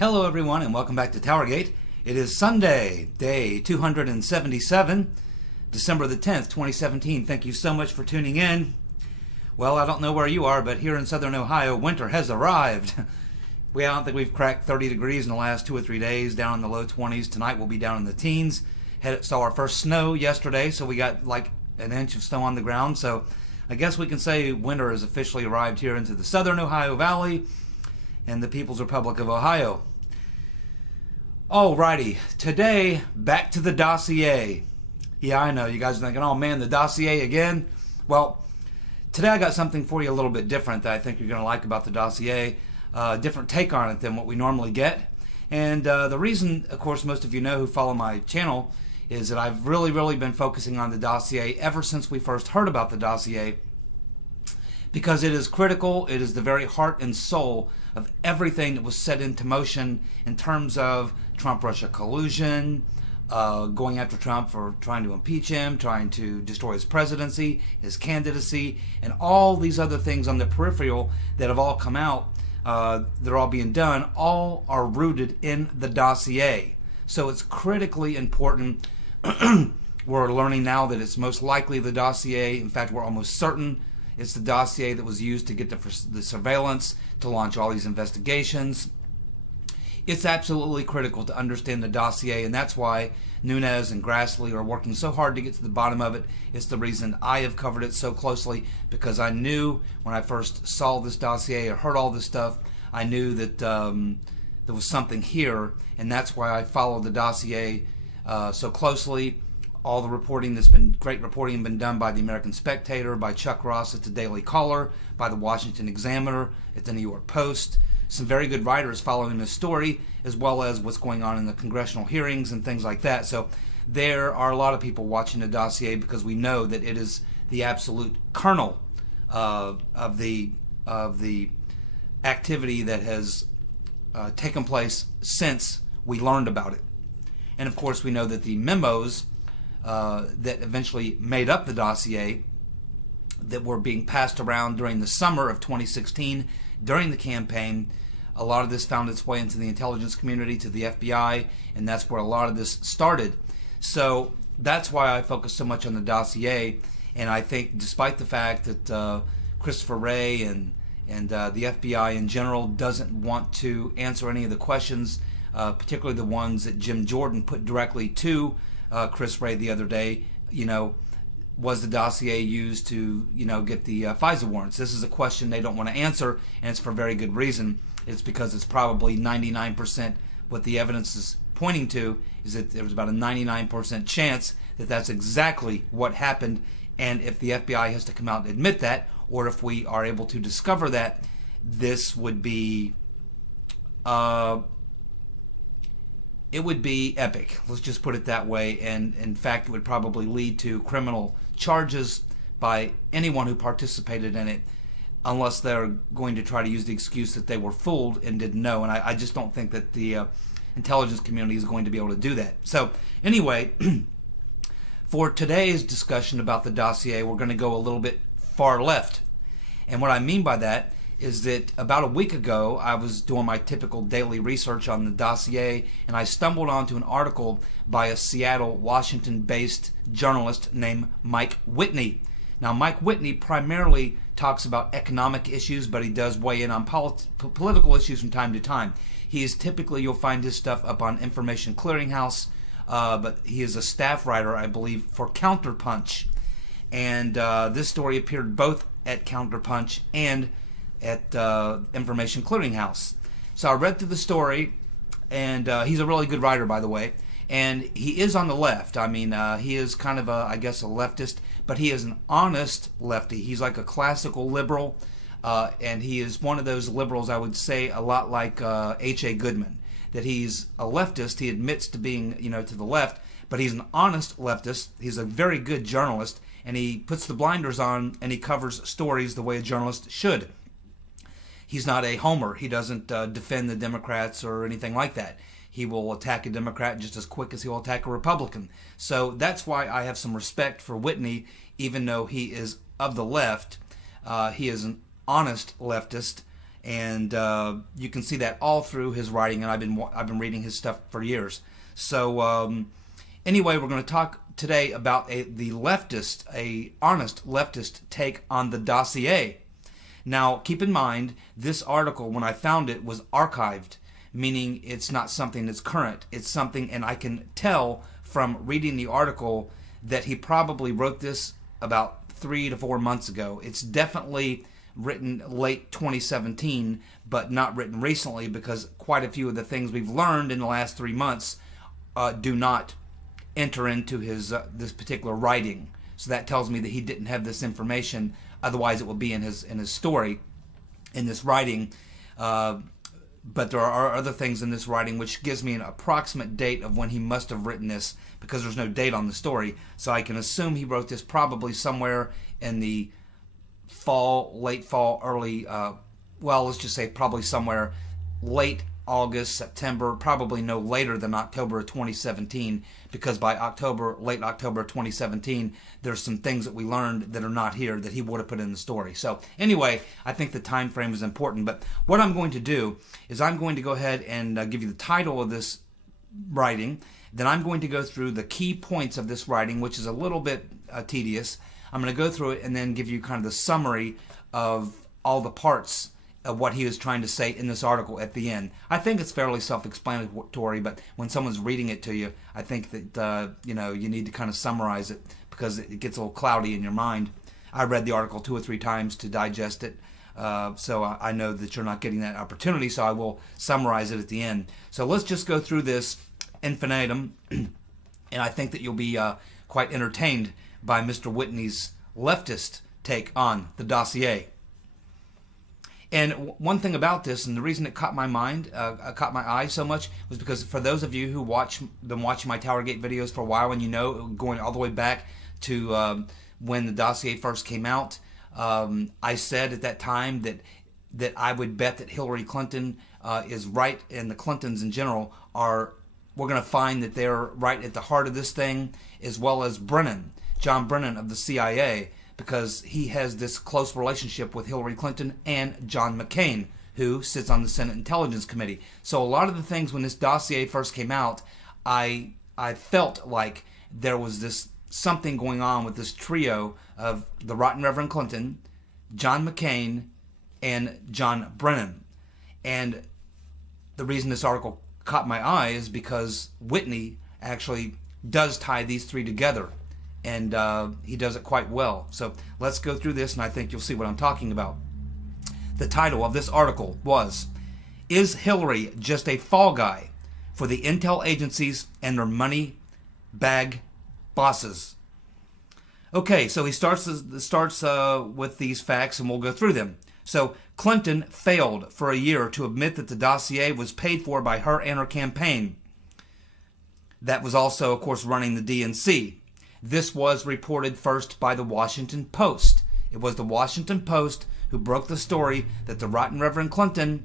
Hello everyone and welcome back to TowerGate. It is Sunday, day 277, December the 10th, 2017. Thank you so much for tuning in. Well, I don't know where you are, but here in southern Ohio, winter has arrived. I don't think we've cracked 30 degrees in the last 2 or 3 days, down in the low 20s. Tonight we'll be down in the teens. Saw our first snow yesterday, so we got like an inch of snow on the ground. So I guess we can say winter has officially arrived here into the southern Ohio Valley and the People's Republic of Ohio. Alrighty, today, back to the dossier. Yeah, I know, you guys are thinking, oh man, the dossier again? Well, today I got something for you a little bit different that I think you're going to like about the dossier. Different take on it than what we normally get. And the reason, of course, most of you know who follow my channel, is that I've really been focusing on the dossier ever since we first heard about the dossier, because it is critical. It is the very heart and soul of everything that was set into motion in terms of Trump-Russia collusion, going after Trump for trying to impeach him, trying to destroy his presidency, his candidacy, and all these other things on the peripheral that have all come out. They're all being done. All are rooted in the dossier. So it's critically important. We're learning now that it's most likely the dossier. In fact, we're almost certain it's the dossier that was used to get the surveillance, to launch all these investigations. It's absolutely critical to understand the dossier, and that's why Nunes and Grassley are working so hard to get to the bottom of it. It's the reason I have covered it so closely, because I knew when I first saw this dossier or heard all this stuff, I knew that there was something here, and that's why I followed the dossier so closely. All the reporting that's been, great reporting, been done by the American Spectator, by Chuck Ross at the Daily Caller, by the Washington Examiner, at the New York Post. Some very good writers following this story, as well as what's going on in the congressional hearings and things like that. So there are a lot of people watching the dossier because we know that it is the absolute kernel of the activity that has taken place since we learned about it. And of course we know that the memos that eventually made up the dossier, that were being passed around during the summer of 2016 during the campaign, a lot of this found its way into the intelligence community, to the FBI, and that's where a lot of this started. So that's why I focus so much on the dossier. And I think, despite the fact that Christopher Wray and the FBI in general doesn't want to answer any of the questions, particularly the ones that Jim Jordan put directly to Chris Wray the other day, was the dossier used to, get the FISA warrants? This is a question they don't want to answer, and it's for very good reason. It's because it's probably 99% what the evidence is pointing to, is that there was about a 99% chance that that's exactly what happened. And if the FBI has to come out and admit that, or if we are able to discover that, this would be it would be epic. Let's just put it that way. And in fact, it would probably lead to criminal charges by anyone who participated in it, unless they're going to try to use the excuse that they were fooled and didn't know. And I just don't think that the intelligence community is going to be able to do that. So anyway, for today's discussion about the dossier, we're going to go a little bit far left. And what I mean by that is that about a week ago, I was doing my typical daily research on the dossier, and I stumbled onto an article by a Seattle, Washington-based journalist named Mike Whitney. Now, Mike Whitney primarily talks about economic issues, but he does weigh in on political issues from time to time. He is typically, you'll find his stuff up on Information Clearinghouse, but he is a staff writer, I believe, for Counterpunch. And this story appeared both at Counterpunch and at Information Clearinghouse. So I read through the story, and he's a really good writer, by the way, and he is on the left. I mean, he is kind of I guess a leftist, but he is an honest lefty. He's like a classical liberal, and he is one of those liberals, I would say, a lot like H.A. Goodman, that he's a leftist. He admits to being, to the left, but he's an honest leftist. He's a very good journalist, and he puts the blinders on, and he covers stories the way a journalist should. He's not a homer. He doesn't defend the Democrats or anything like that. He will attack a Democrat just as quick as he will attack a Republican. So that's why I have some respect for Whitney, even though he is of the left. He is an honest leftist, and you can see that all through his writing. And I've been reading his stuff for years. So anyway, we're going to talk today about the leftist, a honest leftist take on the dossier. Now, keep in mind, this article, when I found it, was archived, meaning it's not something that's current. It's something, and I can tell from reading the article that he probably wrote this about 3 to 4 months ago. It's definitely written late 2017, but not written recently, because quite a few of the things we've learned in the last 3 months do not enter into his this particular writing. So that tells me that he didn't have this information. Otherwise, it would be in his story, in this writing. But there are other things in this writing which gives me an approximate date of when he must have written this, because there's no date on the story. So I can assume he wrote this probably somewhere in the fall, late fall, early, well, let's just say probably somewhere late August, September, probably no later than October of 2017, because by late October of 2017, there's some things that we learned that are not here that he would have put in the story. So anyway, I think the time frame is important. But what I'm going to do is I'm going to go ahead and give you the title of this writing. Then I'm going to go through the key points of this writing, which is a little bit tedious. I'm going to go through it and then give you kind of the summary of all the parts of what he was trying to say in this article at the end. I think it's fairly self-explanatory, but when someone's reading it to you, I think that you need to kind of summarize it, because it gets a little cloudy in your mind. I read the article 2 or 3 times to digest it, so I know that you're not getting that opportunity, so I will summarize it at the end. So let's just go through this infinitum, and I think that you'll be quite entertained by Mr. Whitney's leftist take on the dossier. And one thing about this, and the reason it caught my mind, caught my eye so much, was because for those of you who been watching my TowerGate videos for a while, and going all the way back to when the dossier first came out, I said at that time that I would bet that Hillary Clinton is right, and the Clintons in general we're going to find that they're right at the heart of this thing, as well as Brennan, John Brennan of the CIA, because he has this close relationship with Hillary Clinton and John McCain, who sits on the Senate Intelligence Committee. So a lot of the things when this dossier first came out, I felt like there was this something going on with this trio of the Rotten Reverend Clinton, John McCain, and John Brennan. And the reason this article caught my eye is because Whitney actually does tie these three together. And he does it quite well. So let's go through this, and I think you'll see what I'm talking about. The title of this article was, "Is Hillary Just a Fall Guy for the Intel Agencies and Their Money Bag Bosses?" Okay, so he starts with these facts, and we'll go through them. So Clinton failed for a year to admit that the dossier was paid for by her and her campaign. That was also, of course, running the DNC. This was reported first by the Washington Post. It was the Washington Post who broke the story that the Rotten Reverend Clinton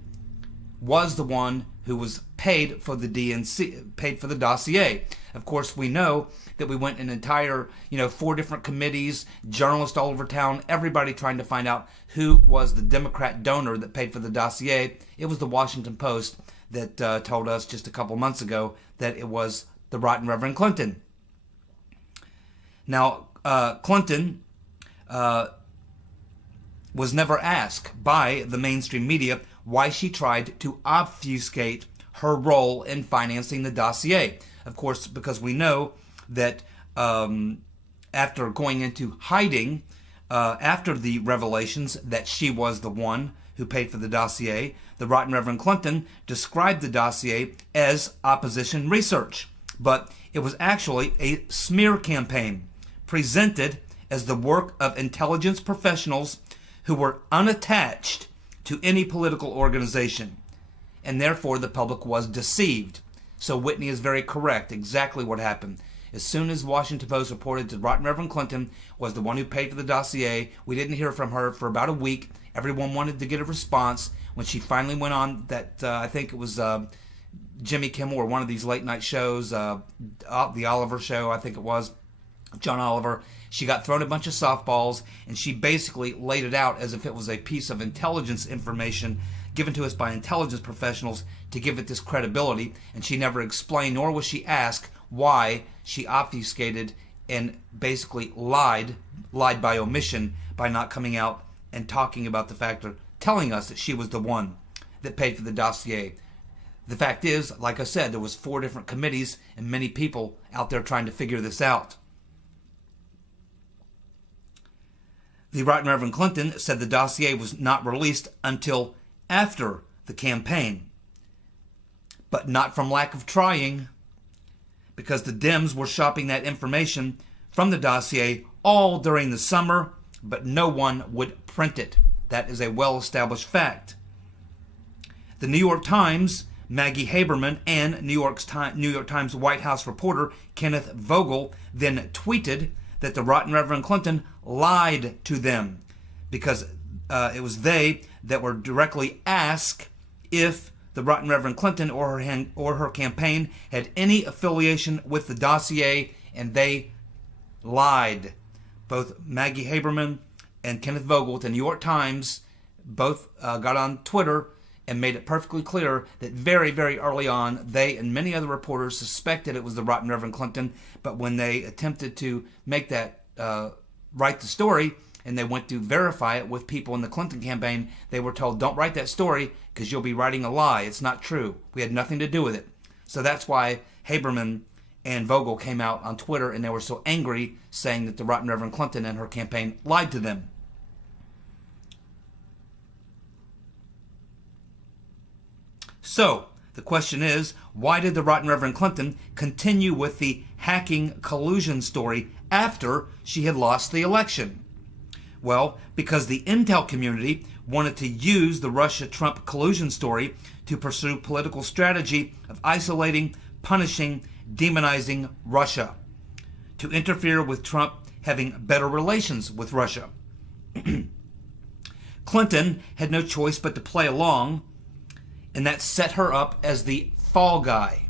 was the one who was paid for the DNC, paid for the dossier. Of course, we know that we went an entire, 4 different committees, journalists all over town, everybody trying to find out who was the Democrat donor that paid for the dossier. It was the Washington Post that told us just a couple months ago that it was the Rotten Reverend Clinton. Now, Clinton was never asked by the mainstream media why she tried to obfuscate her role in financing the dossier. Of course, because we know that after going into hiding, after the revelations that she was the one who paid for the dossier, the Rotten Reverend Clinton described the dossier as opposition research. But it was actually a smear campaign presented as the work of intelligence professionals who were unattached to any political organization, and therefore the public was deceived. So Whitney is very correct, exactly what happened. As soon as Washington Post reported that Rotten Reverend Clinton was the one who paid for the dossier, we didn't hear from her for about a week. Everyone wanted to get a response. When she finally went on that, I think it was Jimmy Kimmel or one of these late night shows, the Oliver Show, I think it was, John Oliver, she got thrown a bunch of softballs, and she basically laid it out as if it was a piece of intelligence information given to us by intelligence professionals to give it this credibility, and she never explained, nor was she asked, why she obfuscated and basically lied by omission by not coming out and talking about the fact, or telling us that she was the one that paid for the dossier. The fact is, like I said, there was 4 different committees and many people out there trying to figure this out. The Right Reverend Clinton said the dossier was not released until after the campaign, but not from lack of trying, because the Dems were shopping that information from the dossier all during the summer, but no one would print it. That is a well-established fact. The New York Times, Maggie Haberman, and New York Times White House reporter Kenneth Vogel then tweeted that the Right Reverend Clinton lied to them because it was they that were directly asked if the Right Reverend Clinton or her campaign had any affiliation with the dossier, and they lied. Both Maggie Haberman and Kenneth Vogel at the New York Times both got on Twitter and made it perfectly clear that very, very early on, they and many other reporters suspected it was the Right Reverend Clinton, but when they attempted to make that, write the story, and they went to verify it with people in the Clinton campaign, they were told, don't write that story because you'll be writing a lie. It's not true. We had nothing to do with it. So that's why Haberman and Vogel came out on Twitter, and they were so angry, saying that the Right Reverend Clinton and her campaign lied to them. So, the question is, why did the Right Reverend Clinton continue with the hacking collusion story after she had lost the election? Well, because the intel community wanted to use the Russia-Trump collusion story to pursue political strategy of isolating, punishing, demonizing Russia, to interfere with Trump having better relations with Russia. Clinton had no choice but to play along, and that set her up as the fall guy.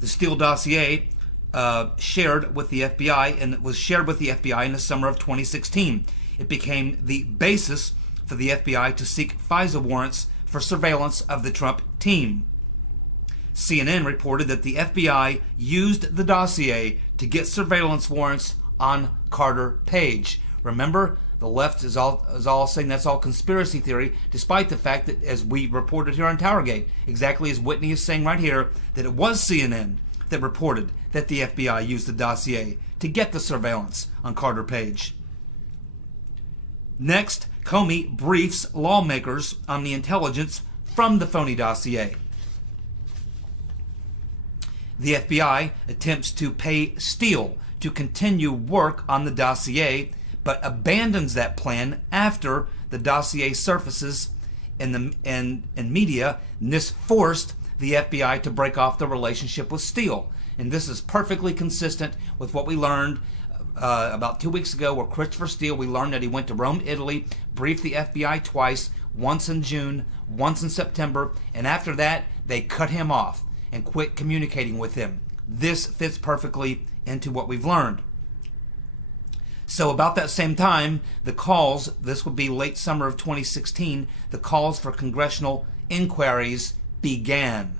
The Steele dossier shared with the FBI, and it was shared with the FBI in the summer of 2016. It became the basis for the FBI to seek FISA warrants for surveillance of the Trump team. CNN reported that the FBI used the dossier to get surveillance warrants on Carter Page. Remember, the left is all saying that's all conspiracy theory, despite the fact that, as we reported here on TowerGate, exactly as Whitney is saying right here, that it was CNN that reported that the FBI used the dossier to get the surveillance on Carter Page. Next, Comey briefs lawmakers on the intelligence from the phony dossier. The FBI attempts to pay Steele to continue work on the dossier, but abandons that plan after the dossier surfaces in media, and this forced the FBI to break off the relationship with Steele. And this is perfectly consistent with what we learned about 2 weeks ago, where Christopher Steele, we learned that he went to Rome, Italy, briefed the FBI twice, once in June, once in September, and after that, they cut him off and quit communicating with him. This fits perfectly into what we've learned. So about that same time, the calls, this would be late summer of 2016, the calls for congressional inquiries began.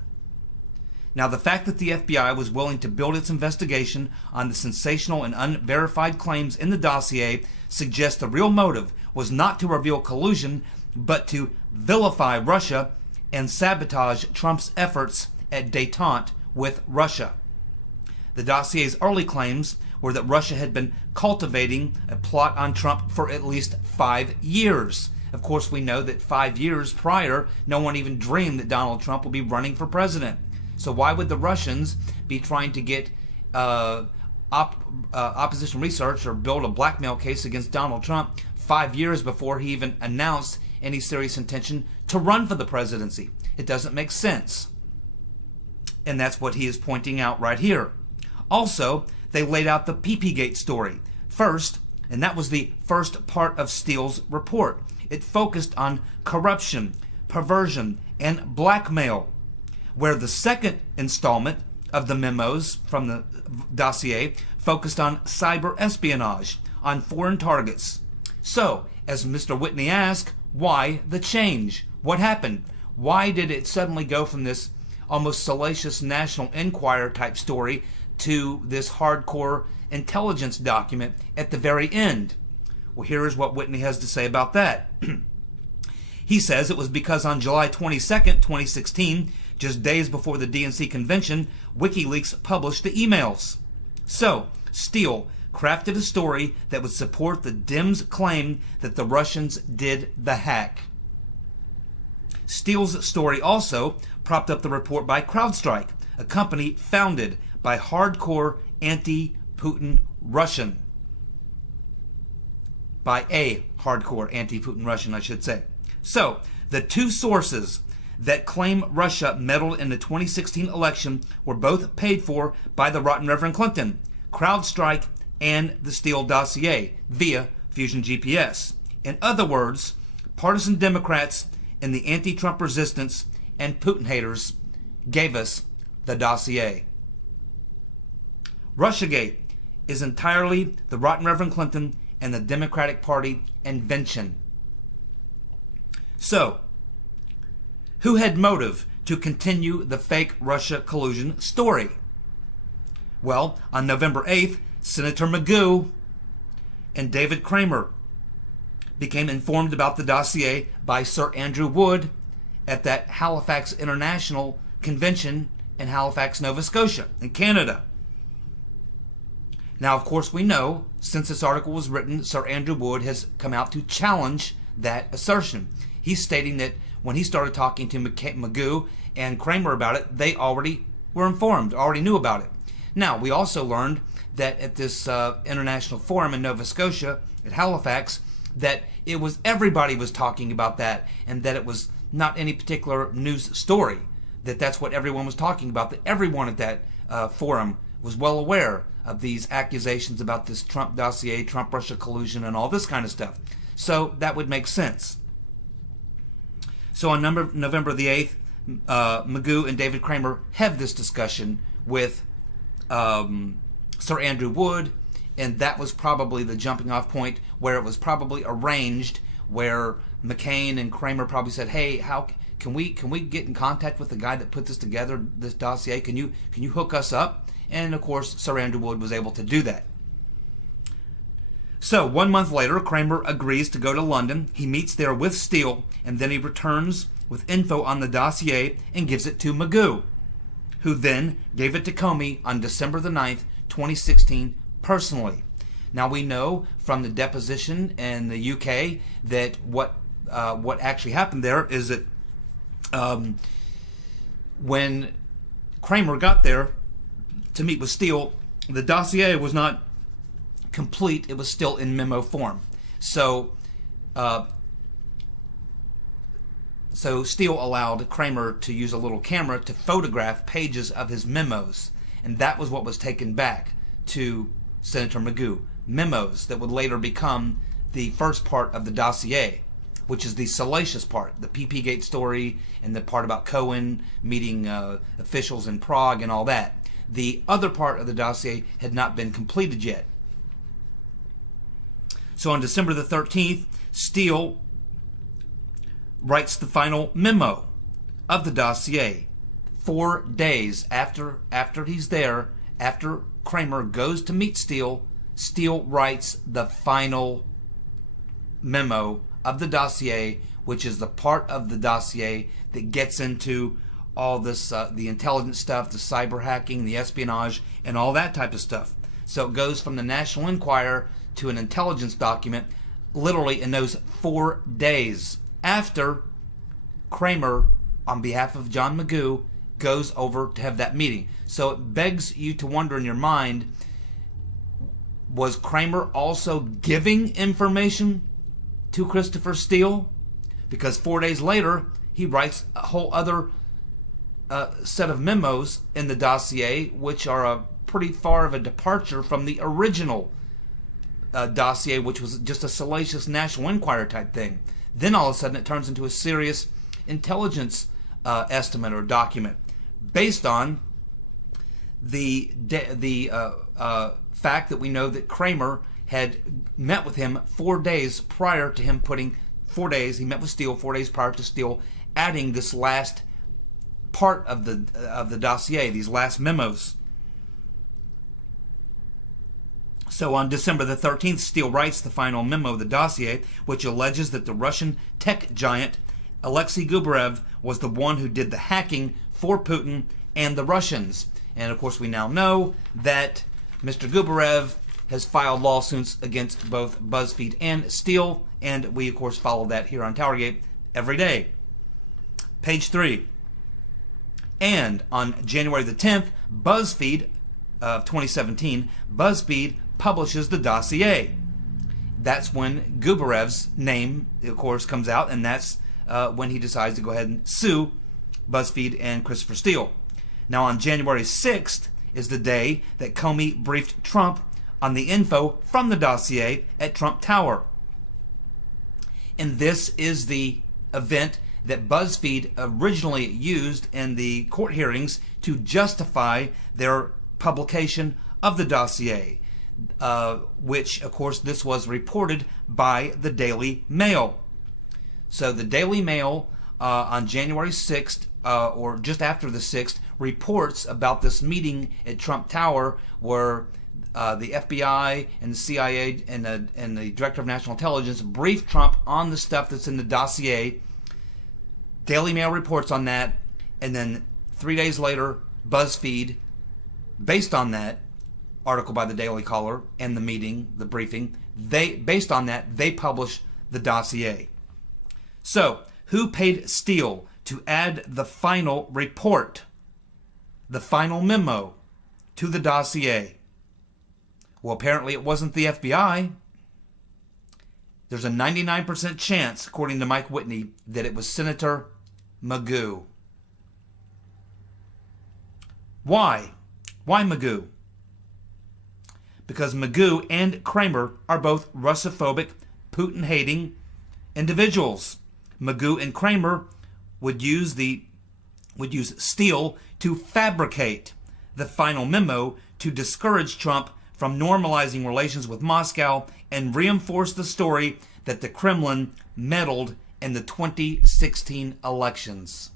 Now, the fact that the FBI was willing to build its investigation on the sensational and unverified claims in the dossier suggests the real motive was not to reveal collusion, but to vilify Russia and sabotage Trump's efforts at détente with Russia. The dossier's early claims were that Russia had been cultivating a plot on Trump for at least 5 years. Of course, we know that 5 years prior, no one even dreamed that Donald Trump would be running for president. So why would the Russians be trying to get opposition research or build a blackmail case against Donald Trump 5 years before he even announced any serious intention to run for the presidency? It doesn't make sense. And that's what he is pointing out right here. Also, they laid out the PP-Gate story first, and that was the first part of Steele's report. It focused on corruption, perversion, and blackmail, where the second installment of the memos from the dossier focused on cyber espionage on foreign targets. So, as Mr. Whitney asked, Why the change? What happened? Why did it suddenly go from this almost salacious National Enquirer type story to this hardcore intelligence document at the very end? Well, here is what Whitney has to say about that. He says it was because on July 22nd, 2016, just days before the DNC convention, WikiLeaks published the emails. So, Steele crafted a story that would support the Dems' claim that the Russians did the hack. Steele's story also propped up the report by CrowdStrike, a company founded by hardcore anti-Putin Russian. By a hardcore anti-Putin Russian, I should say. So, the two sources that claim Russia meddled in the 2016 election were both paid for by the rotten Reverend Clinton, CrowdStrike and the Steele Dossier via Fusion GPS. In other words, partisan Democrats and the anti-Trump resistance and Putin haters gave us the Dossier. Russiagate is entirely the rotten Reverend Clinton and the Democratic Party invention. So, who had motive to continue the fake Russia collusion story? Well, on November 8th, Senator McGoo and David Kramer became informed about the dossier by Sir Andrew Wood at that Halifax International Convention in Halifax, Nova Scotia, in Canada. Now, of course, we know, since this article was written, Sir Andrew Wood has come out to challenge that assertion. He's stating that when he started talking to McGoo and Kramer about it, they already were informed, already knew about it. Now, we also learned that at this international forum in Nova Scotia, at Halifax, that it was everybody was talking about that, and that it was not any particular news story, that that's what everyone was talking about, that everyone at that forum was well aware of these accusations about this Trump dossier, Trump-Russia collusion, and all this kind of stuff. So that would make sense. So on November the 8th, McGoo and David Kramer have this discussion with Sir Andrew Wood, and that was probably the jumping off point where it was probably arranged, where McCain and Kramer probably said, hey, how can we get in contact with the guy that put this together, this dossier? Can you hook us up? And of course, Sir Andrew Wood was able to do that. So 1 month later, Kramer agrees to go to London. He meets there with Steele, and then he returns with info on the dossier and gives it to McGoo, who then gave it to Comey on December the 9th, 2016, personally. Now we know from the deposition in the UK that what actually happened there is that when Kramer got there to meet with Steele, the dossier was not complete. It was still in memo form. So Steele allowed Kramer to use a little camera to photograph pages of his memos, and that was what was taken back to Senator McGoo. Memos that would later become the first part of the dossier, which is the salacious part, the PP-Gate story and the part about Cohen meeting officials in Prague and all that. The other part of the dossier had not been completed yet. So on December the 13th, Steele writes the final memo of the dossier. 4 days after he's there, after Kramer goes to meet Steele, Steele writes the final memo of the dossier, which is the part of the dossier that gets into all this, the intelligence stuff, the cyber hacking, the espionage, and all that type of stuff. So it goes from the National Enquirer to an intelligence document literally in those 4 days after Kramer, on behalf of John McGoo, goes over to have that meeting. So it begs you to wonder in your mind, was Kramer also giving information to Christopher Steele? Because 4 days later, he writes a whole other set of memos in the dossier, which are a pretty far of a departure from the original dossier, which was just a salacious National Enquirer type thing. Then all of a sudden it turns into a serious intelligence estimate or document based on the fact that we know that Kramer had met with him 4 days prior to him putting 4 days. He met with Steele 4 days prior to Steele adding this last part of the dossier, these last memos. So on December the 13th, Steele writes the final memo of the dossier, which alleges that the Russian tech giant Alexei Gubarev was the one who did the hacking for Putin and the Russians. And of course we now know that Mr. Gubarev has filed lawsuits against both BuzzFeed and Steele, and we of course follow that here on TowerGate every day. Page 3. And on January the 10th, BuzzFeed of 2017, BuzzFeed publishes the dossier. That's when Gubarev's name, of course, comes out, and that's when he decides to go ahead and sue BuzzFeed and Christopher Steele. Now on January 6th is the day that Comey briefed Trump on the info from the dossier at Trump Tower. And this is the event that BuzzFeed originally used in the court hearings to justify their publication of the dossier, which, of course, this was reported by the Daily Mail. So the Daily Mail on January 6th, or just after the 6th, reports about this meeting at Trump Tower where the FBI and the CIA and the Director of National Intelligence briefed Trump on the stuff that's in the dossier. Daily Mail reports on that, and then 3 days later, BuzzFeed, based on that article by the Daily Caller and the meeting, the briefing, based on that, they publish the dossier. So, who paid Steele to add the final report, the final memo, to the dossier? Well, apparently it wasn't the FBI. There's a 99% chance, according to Mike Whitney, that it was Senator McGoo. Why? Why McGoo? Because McGoo and Kramer are both Russophobic, Putin-hating individuals. McGoo and Kramer would use Steele to fabricate the final memo to discourage Trump from normalizing relations with Moscow and reinforce the story that the Kremlin meddled in the 2016 elections.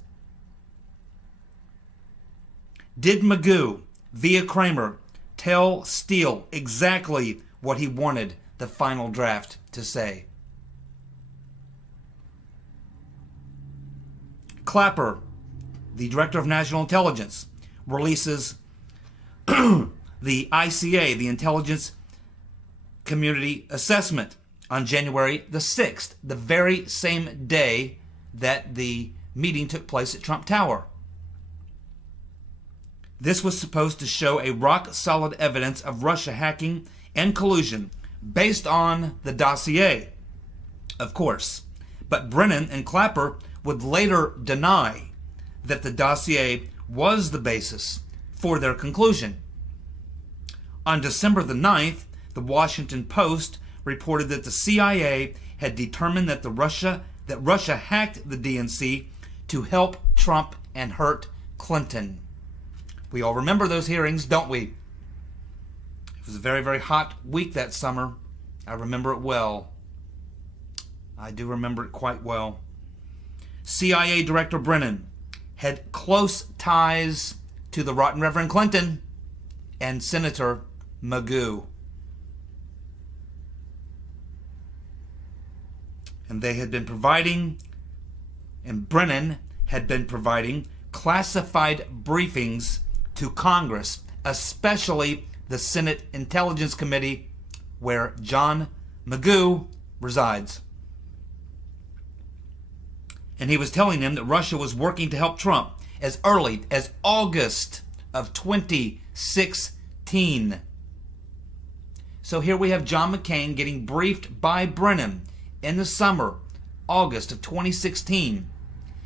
Did McGoo, via Kramer, tell Steele exactly what he wanted the final draft to say? Clapper, the Director of National Intelligence, releases the ICA, the Intelligence Community Assessment, on January the 6th, the very same day that the meeting took place at Trump Tower. This was supposed to show a rock-solid evidence of Russia hacking and collusion based on the dossier, of course. But Brennan and Clapper would later deny that the dossier was the basis for their conclusion. On December the 9th, the Washington Post reported that the CIA had determined that Russia hacked the DNC to help Trump and hurt Clinton. We all remember those hearings, don't we? It was a very, very hot week that summer. I remember it well. I do remember it quite well. CIA Director Brennan had close ties to the rotten Reverend Clinton and Senator McGoo. And they had been providing, and Brennan had been providing, classified briefings to Congress, especially the Senate Intelligence Committee, where John McGoo resides. And he was telling them that Russia was working to help Trump as early as August of 2016. So here we have John McCain getting briefed by Brennan in the summer, August of 2016.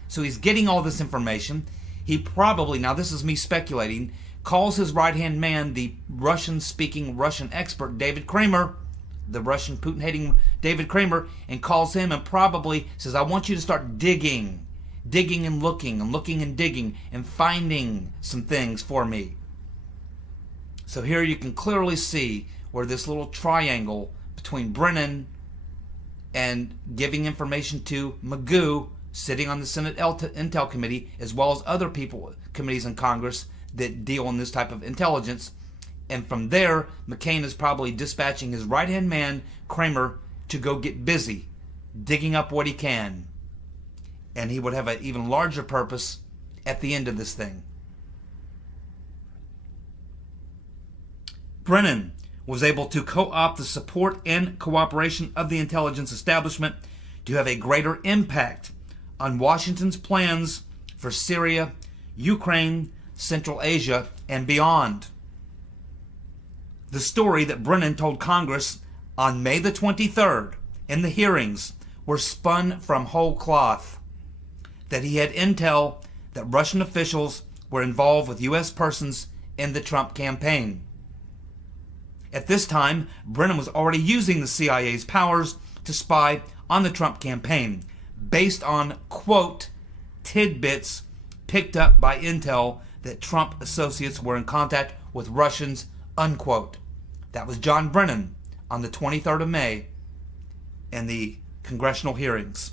So he's getting all this information. He probably, now this is me speculating, calls his right-hand man, the Russian-speaking Russian expert, David Kramer, the Russian Putin-hating David Kramer, and calls him and probably says, I want you to start digging and looking and digging and finding some things for me. So here you can clearly see where this little triangle between Brennan and giving information to McGoo, sitting on the Senate Intel Committee, as well as other committees in Congress that deal in this type of intelligence. And from there, McCain is probably dispatching his right-hand man, Kramer, to go get busy, digging up what he can. And he would have an even larger purpose at the end of this thing. Brennan was able to co-opt the support and cooperation of the intelligence establishment to have a greater impact on Washington's plans for Syria, Ukraine, Central Asia, and beyond. The story that Brennan told Congress on May the 23rd in the hearings were spun from whole cloth. That he had intel that Russian officials were involved with U.S. persons in the Trump campaign. At this time, Brennan was already using the CIA's powers to spy on the Trump campaign based on, quote, tidbits picked up by intel that Trump associates were in contact with Russians, unquote. That was John Brennan on the 23rd of May in the congressional hearings.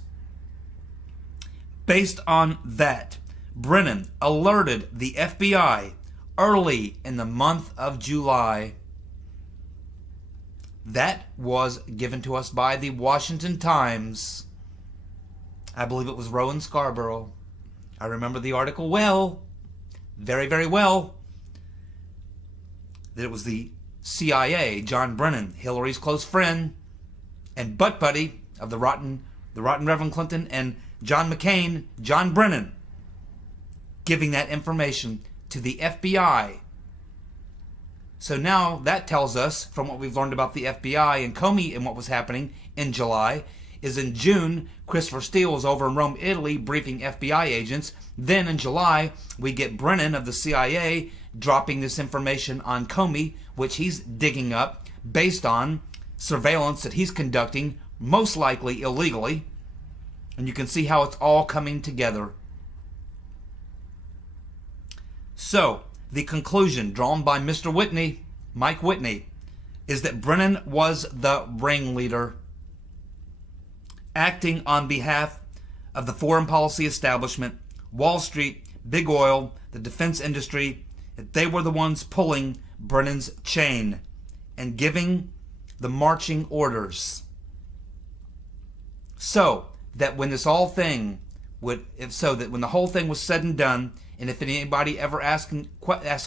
Based on that, Brennan alerted the FBI early in the month of July. That was given to us by the Washington Times. I believe it was Rowan Scarborough. I remember the article well, very, very well. That it was the CIA, John Brennan, Hillary's close friend and butt buddy of the rotten Reverend Clinton and John McCain, John Brennan, giving that information to the FBI. So now that tells us, from what we've learned about the FBI and Comey and what was happening in July, is in June, Christopher Steele was over in Rome, Italy, briefing FBI agents. Then in July, we get Brennan of the CIA dropping this information on Comey, which he's digging up based on surveillance that he's conducting, most likely illegally. And you can see how it's all coming together. So, the conclusion drawn by Mr. Whitney, Mike Whitney, is that Brennan was the ringleader, acting on behalf of the foreign policy establishment, Wall Street, Big Oil, the defense industry, that they were the ones pulling Brennan's chain and giving the marching orders. So that when this whole thing when the whole thing was said and done, and if anybody ever asked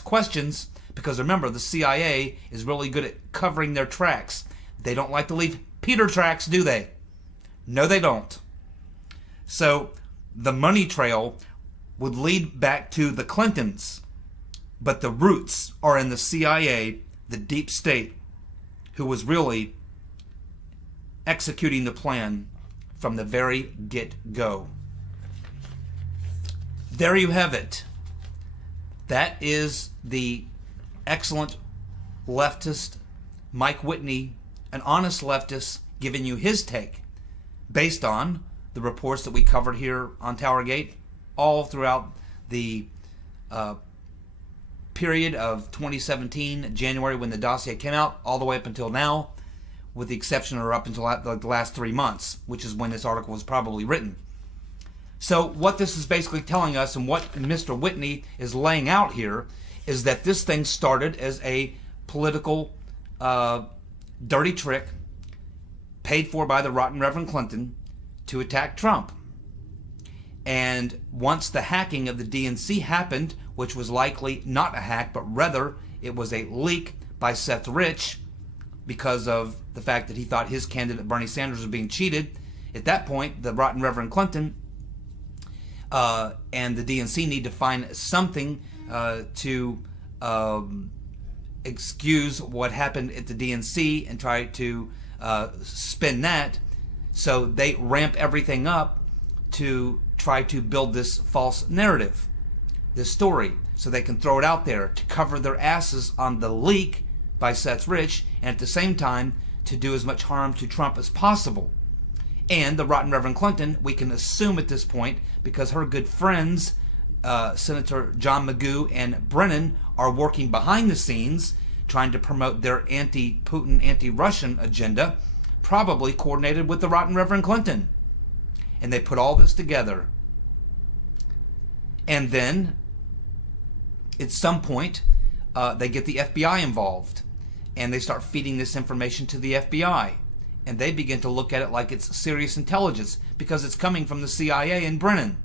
questions, because remember, the CIA is really good at covering their tracks. They don't like to leave Peter tracks, do they? No, they don't. So the money trail would lead back to the Clintons, but the roots are in the CIA, the deep state, who was really executing the plan from the very get-go. There you have it. That is the excellent leftist Mike Whitney, an honest leftist, giving you his take based on the reports that we covered here on TowerGate all throughout the period of 2017, January, when the dossier came out, all the way up until now, with the exception or up until the last 3 months, which is when this article was probably written. So what this is basically telling us, and what Mr. Whitney is laying out here, is that this thing started as a political dirty trick paid for by the rotten Reverend Clinton to attack Trump. And once the hacking of the DNC happened, which was likely not a hack, but rather it was a leak by Seth Rich because of the fact that he thought his candidate Bernie Sanders was being cheated, at that point the rotten Reverend Clinton and the DNC need to find something to excuse what happened at the DNC and try to spin that. So they ramp everything up to try to build this false narrative, this story, so they can throw it out there to cover their asses on the leak by Seth Rich, and at the same time to do as much harm to Trump as possible. And the rotten Reverend Clinton, we can assume at this point, because her good friends, Senator John McGoo and Brennan, are working behind the scenes trying to promote their anti-Putin, anti-Russian agenda, probably coordinated with the rotten Reverend Clinton. And they put all this together. And then, at some point, they get the FBI involved. And they start feeding this information to the FBI. And they begin to look at it like it's serious intelligence, because it's coming from the CIA and Brennan.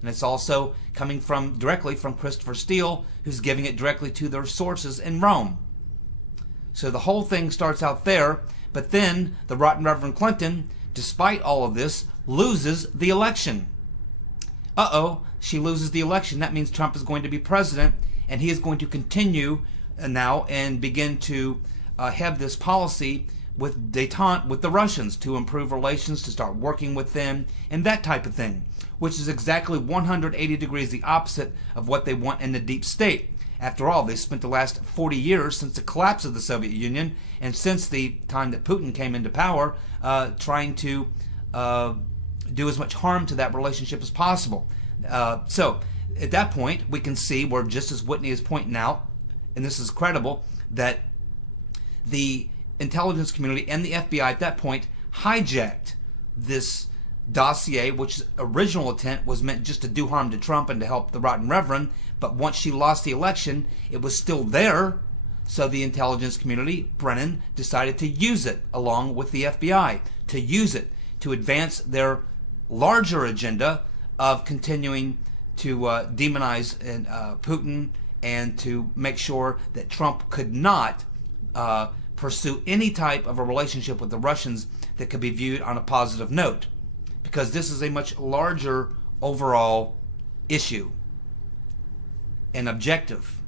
And it's also coming directly from Christopher Steele, who's giving it directly to their sources in Rome. So the whole thing starts out there, but then the rotten Reverend Clinton, despite all of this, loses the election. She loses the election. That means Trump is going to be president, and he is going to continue now and begin to have this policy with détente with the Russians to improve relations, to start working with them, and that type of thing, which is exactly 180 degrees the opposite of what they want in the deep state. After all, they spent the last 40 years since the collapse of the Soviet Union and since the time that Putin came into power trying to do as much harm to that relationship as possible. So at that point, we can see where, just as Whitney is pointing out, and this is credible, that the intelligence community and the FBI at that point hijacked this dossier, which original intent was meant just to do harm to Trump and to help the rotten Reverend, but once she lost the election, it was still there. So the intelligence community, Brennan, decided to use it along with the FBI, to use it to advance their larger agenda of continuing to demonize Putin and to make sure that Trump could not pursue any type of a relationship with the Russians that could be viewed on a positive note, because this is a much larger overall issue and objective.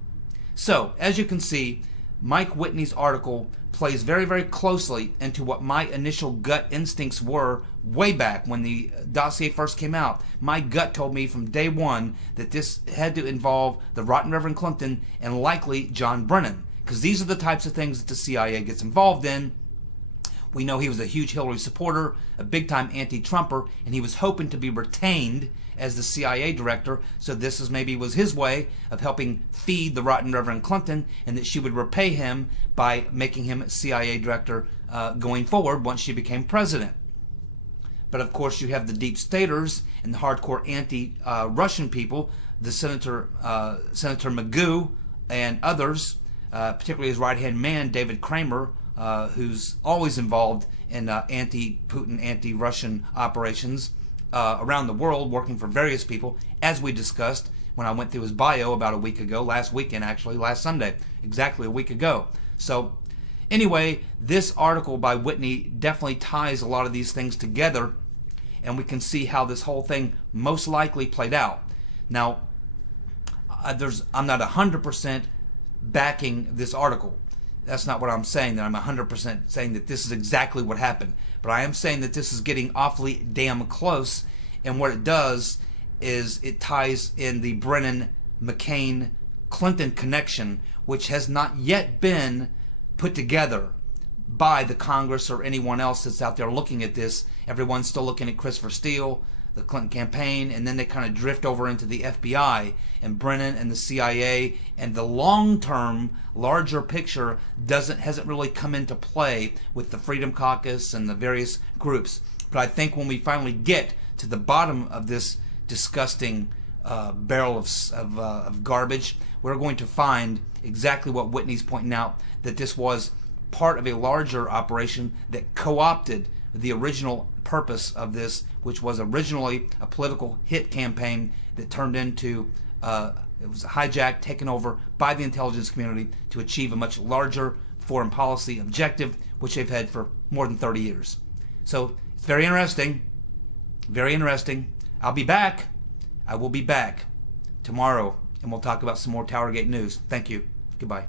So, as you can see, Mike Whitney's article plays very, very closely into what my initial gut instincts were way back when the dossier first came out. My gut told me from day one that this had to involve the rotten Reverend Clinton and likely John Brennan, because these are the types of things that the CIA gets involved in. We know he was a huge Hillary supporter, a big-time anti-Trumper, and he was hoping to be retained as the CIA director, so this was his way of helping feed the rotten Reverend Clinton, and that she would repay him by making him CIA director going forward once she became president. But of course you have the deep staters and the hardcore anti-Russian people, the Senator McGoo and others, particularly his right-hand man, David Kramer, who's always involved in anti-Putin, anti-Russian operations around the world, working for various people, as we discussed when I went through his bio about a week ago, last weekend actually, last Sunday, exactly a week ago. So anyway, this article by Whitney definitely ties a lot of these things together, and we can see how this whole thing most likely played out. Now, I'm not 100% backing this article. That's not what I'm saying, that I'm 100% saying that this is exactly what happened. But I am saying that this is getting awfully damn close, and what it does is it ties in the Brennan, McCain, Clinton connection, which has not yet been put together by the Congress or anyone else that's out there looking at this. Everyone's still looking at Christopher Steele, the Clinton campaign, and then they kind of drift over into the FBI and Brennan and the CIA, and the long-term, larger picture hasn't really come into play with the Freedom Caucus and the various groups. But I think when we finally get to the bottom of this disgusting barrel of garbage, we're going to find exactly what Whitney's pointing out, that this was part of a larger operation that co-opted the original purpose of this, which was originally a political hit campaign that turned into it was hijacked, taken over by the intelligence community to achieve a much larger foreign policy objective, which they've had for more than 30 years. So it's very interesting, very interesting. I'll be back. I will be back tomorrow, and we'll talk about some more TowerGate news. Thank you. Goodbye.